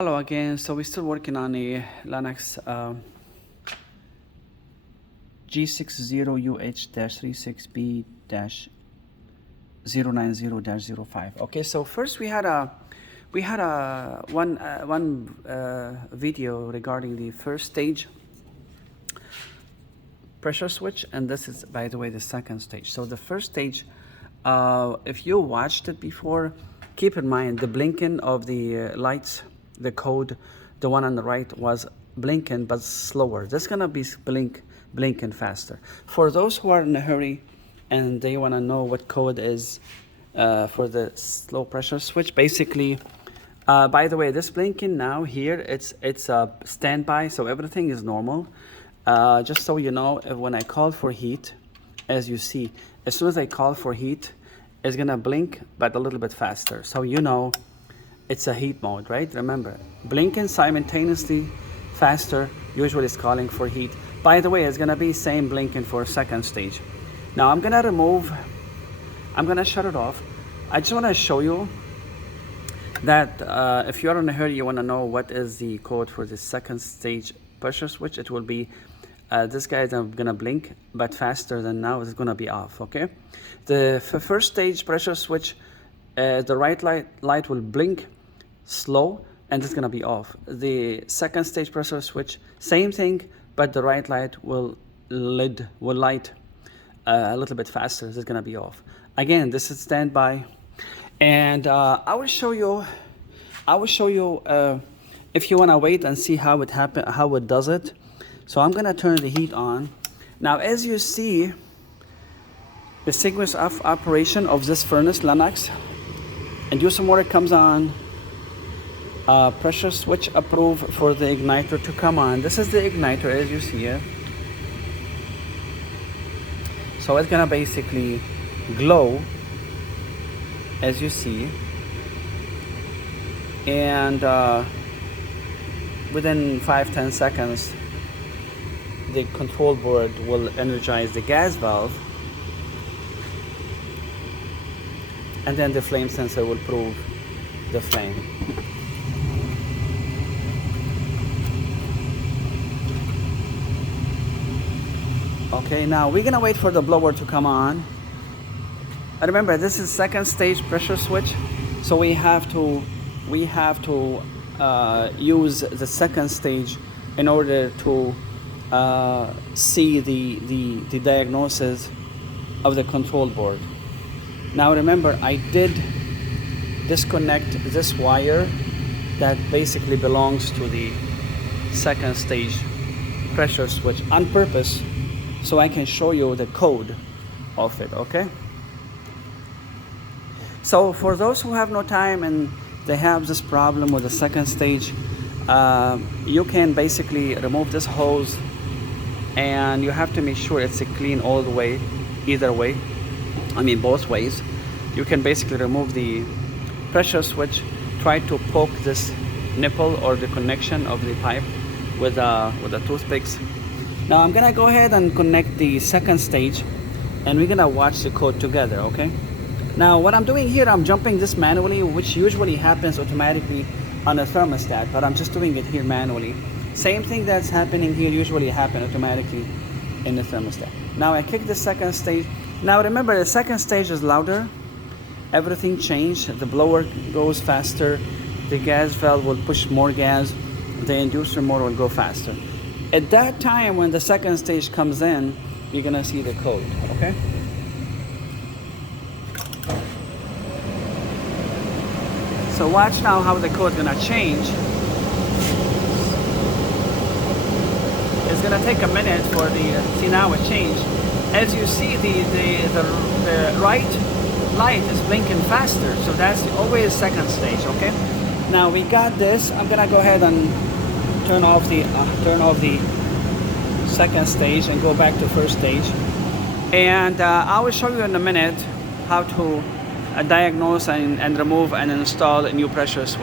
Hello again. So we're still working on a Lennox G60UH-36B-090-05. Okay, so first we had a one video regarding the first stage pressure switch, and this is, by the way, the second stage. So the first stage, if you watched it before, keep in mind the blinking of the lights, the code, the one on the right was blinking but slower. This is gonna be blinking faster. For those who are in a hurry and they want to know what code is for the slow pressure switch, basically, by the way, this blinking now here, it's a standby, so everything is normal. Just so you know, when I call for heat, as you see, as soon as I call for heat, it's gonna blink but a little bit faster, so you know it's a heat mode, right? Remember, blinking simultaneously faster usually is calling for heat. By the way, it's gonna be same blinking for second stage. Now I'm gonna shut it off. I just wanna show you that if you're in a hurry, you wanna know what is the code for the second stage pressure switch. It will be this guy is gonna blink but faster than now. It's gonna be off. Okay, the first stage pressure switch, the right light will blink slow and it's gonna be off. The second stage pressure switch, same thing, but the right light will light a little bit faster. It's gonna be off. Again, this is standby, and I will show you if you want to wait and see how it does it. So I'm gonna turn the heat on. Now, as you see, the sequence of operation of this furnace Lennox, inducer motor comes on, pressure switch approved for the igniter to come on. This is the igniter, as you see here. So it's gonna basically glow, as you see, and within 5-10 seconds the control board will energize the gas valve, and then the flame sensor will prove the flame. Okay, now we're gonna wait for the blower to come on. Remember, this is second stage pressure switch, so we have to use the second stage in order to see the diagnosis of the control board. Now remember, I did disconnect this wire that basically belongs to the second stage pressure switch on purpose, so I can show you the code of it. Okay, so for those who have no time and they have this problem with the second stage, you can basically remove this hose, and you have to make sure it's clean all the way, either way, I mean both ways. You can basically remove the pressure switch, try to poke this nipple or the connection of the pipe with the toothpicks. Now I'm gonna go ahead and connect the second stage, and we're gonna watch the code together. Okay, now what I'm doing here, I'm jumping this manually, which usually happens automatically on a thermostat, but I'm just doing it here manually. Same thing that's happening here usually happen automatically in the thermostat. Now I kick the second stage. Now remember, the second stage is louder, everything changed, the blower goes faster, the gas valve will push more gas, the inducer motor will go faster. At that time, when the second stage comes in, you're gonna see the code. Okay, so watch now how the code is gonna change. It's gonna take a minute for the see, now it changed. As you see, the right light is blinking faster, so that's always second stage. Okay, now we got this. I'm gonna go ahead and turn off the second stage and go back to first stage, and I will show you in a minute how to diagnose and remove and install a new pressure switch.